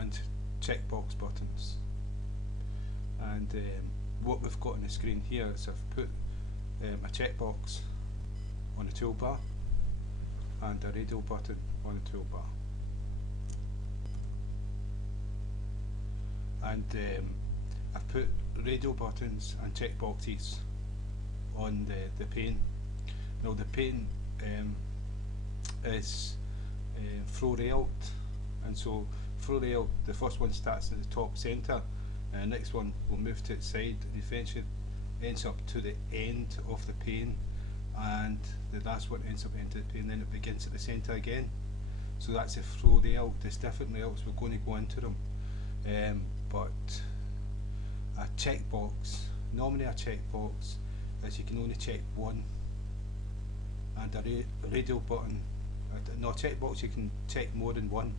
and checkbox buttons. And what we've got on the screen here is I've put a checkbox on the toolbar and a radio button on the toolbar. And I've put radio buttons and checkboxes on the pane. Now the pane is flow layout, and so flow layout, the first one starts in the top centre, and the next one will move to its side and eventually ends up to the end of the pane, and the last one ends up into the pane, then it begins at the centre again. So that's a flow layout. There's different layouts, we're going to go into them. But a checkbox, normally a checkbox is you can only check one, and a radio button, no, checkbox you can check more than one,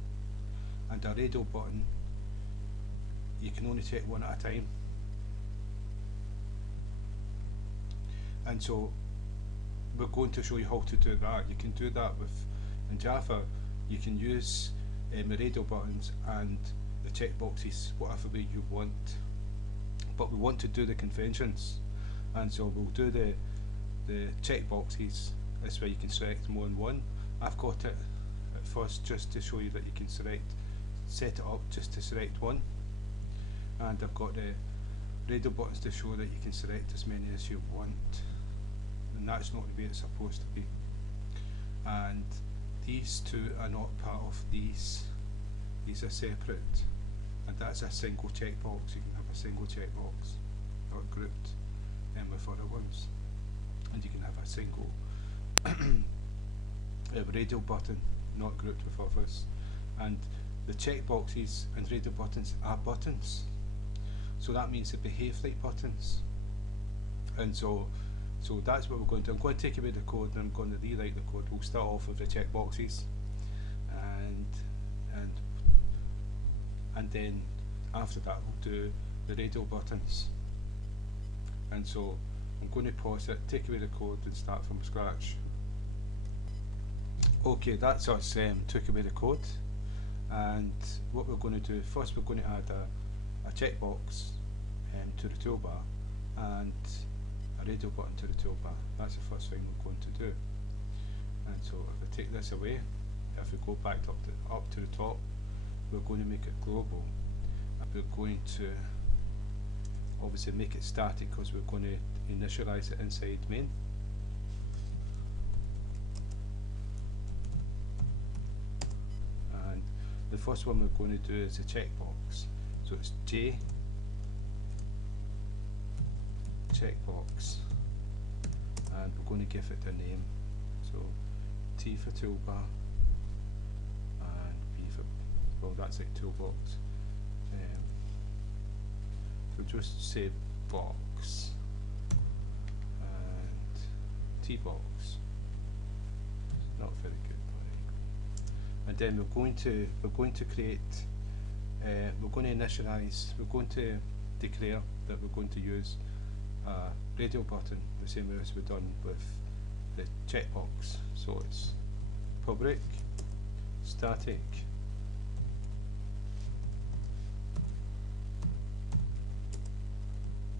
and a radio button you can only check one at a time. And so we're going to show you how to do that. You can do that with, in Java you can use the radio buttons and the checkboxes whatever way you want, but we want to do the conventions, and so we'll do the checkboxes. This way you can select more than one. I've got it at first just to show you that you can set it up just to select one, and I've got the radio buttons to show that you can select as many as you want, and that's not the way it's supposed to be. And these two are not part of these are separate, and that's a single checkbox. You can have a single checkbox or grouped with other ones, and you can have a single radio button not grouped with others. And the checkboxes and radio buttons are buttons, so that means they behave like buttons. And so that's what we're going to do. I'm going to take away the code and I'm going to rewrite the code. We'll start off with the checkboxes, and then after that we'll do the radio buttons. And so I'm going to pause it, take away the code and start from scratch. Okay, that's us took away the code, and what we're going to do first, we're going to add a checkbox to the toolbar and a radio button to the toolbar. That's the first thing we're going to do. And so if I take this away, if we go back up to the top, we're going to make it global, and we're going to obviously make it static because we're going to initialize it inside main. And the first one we're going to do is a checkbox, so it's J checkbox, and we're going to give it a name, so T for toolbar and B for, well, that's like toolbox. So just say box and T box. Not very good, right? And then we're going to create, we're going to initialize, we're going to declare that we're going to use a radio button the same way as we've done with the checkbox. So it's public static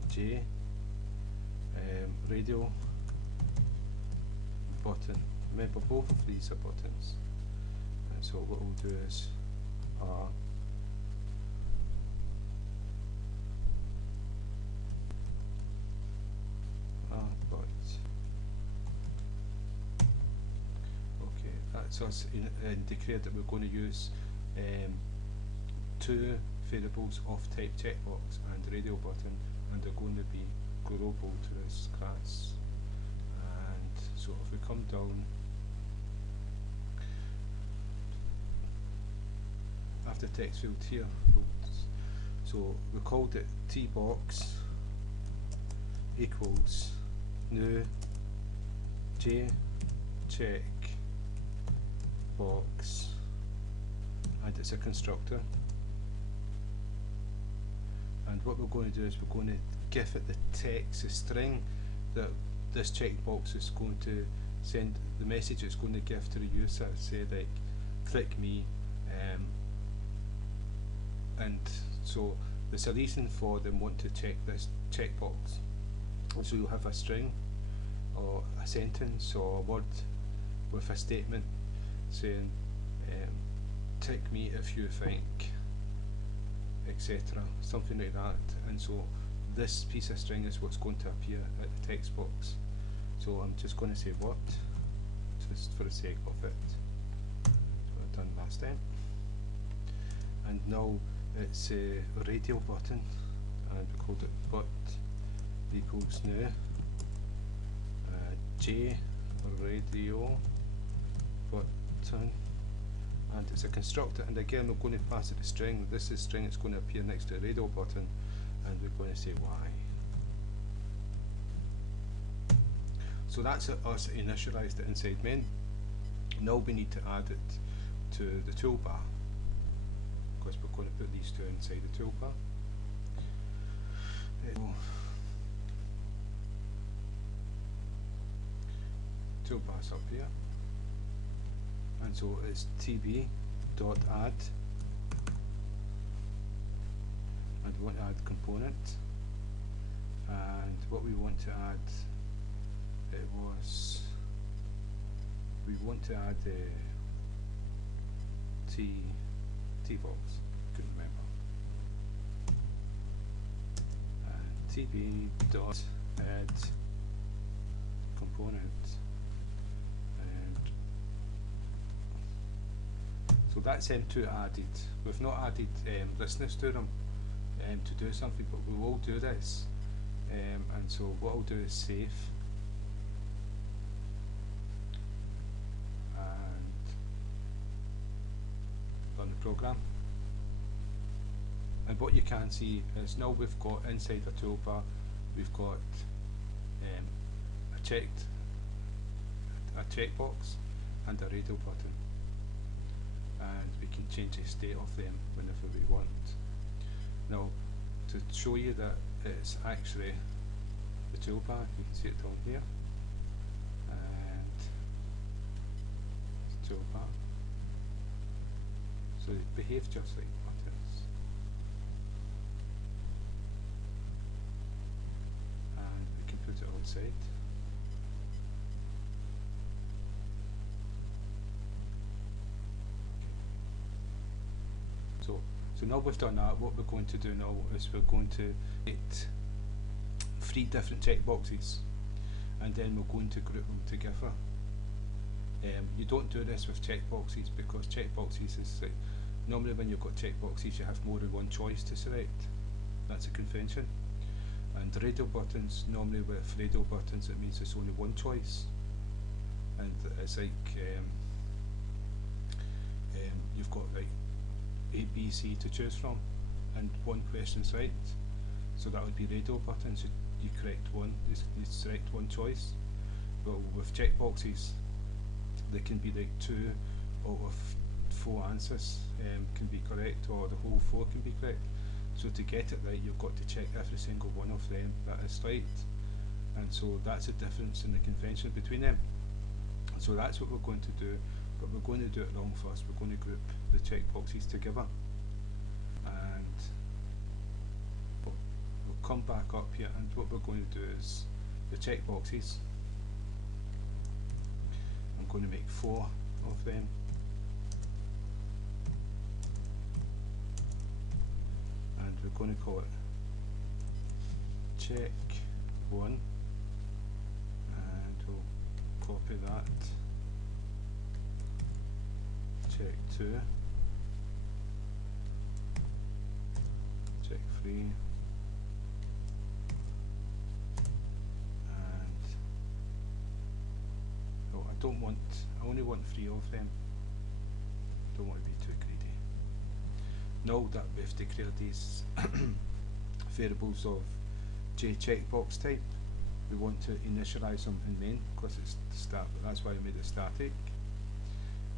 J radio button. Remember, both of these are buttons, and so what we'll do is okay, that's us declared that we're going to use two variables of type checkbox and radio button, and they're going to be global to this class. And so if we come down after text field here, so we called it tbox equals new j check box, and it's a constructor. And what we're going to do is we're going to give it the text, the string that this checkbox is going to send, the message it's going to give to the user. Say like, click me and so there's a reason for them wanting to check this checkbox. So you'll have a string or a sentence or a word with a statement saying tick me if you think, etc., something like that. And so this piece of string is what's going to appear at the text box. So I'm just going to say what, just for the sake of it, what I've done last time. And now it's a radio button, and we called it but equals new J radio button, and it's a constructor, and again we're going to pass it a string. This is string, it's going to appear next to the radio button, and we're going to say y. So that's us initialized it inside main. Now we need to add it to the toolbar, because we're going to put these two inside the toolbar. Toolbar's up here, and so it's tb.add, and we want to add component, and what we want to add, we want to add a t-box, couldn't remember, and tb.add component. So that's M2 added. We've not added listeners to them to do something, but we will do this. And so what I'll do is save, and run the program. And what you can see is now we've got inside the toolbar, we've got a checkbox and a radio button, and we can change the state of them whenever we want. Now, to show you that it's actually the toolbar, you can see it down here, and it's toolbar. So they behave just like buttons, and we can put it outside. So now we've done that, what we're going to do now is we're going to create 3 different checkboxes, and then we're going to group them together. You don't do this with checkboxes, because checkboxes is like, normally when you've got checkboxes you have more than one choice to select. That's a convention. And radio buttons, normally with radio buttons it means it's only one choice, and it's like you've got like A, B, C to choose from, and one question's right. So that would be radio buttons. You correct one, you select one choice. But with checkboxes, there can be like 2 out of 4 answers can be correct, or the whole 4 can be correct. So to get it right, you've got to check every single one of them that is right. And so that's the difference in the convention between them. So that's what we're going to do. But we're going to do it wrong first. We're going to group the checkboxes together, and we'll come back up here, and what we're going to do is the checkboxes, I'm going to make 4 of them, and we're going to call it check 1, and we'll copy that. Check 2, check 3, and oh, I only want 3 of them. Don't want to be too greedy. Now that we've declared these variables of J checkbox type, we want to initialize them in main, because it's start. That's why we made it static.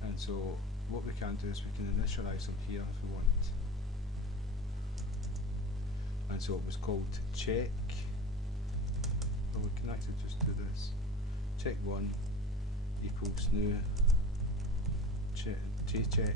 And so what we can do is we can initialize them here if we want. And so it was called check. Well, we can actually just do this. Check 1 equals new J check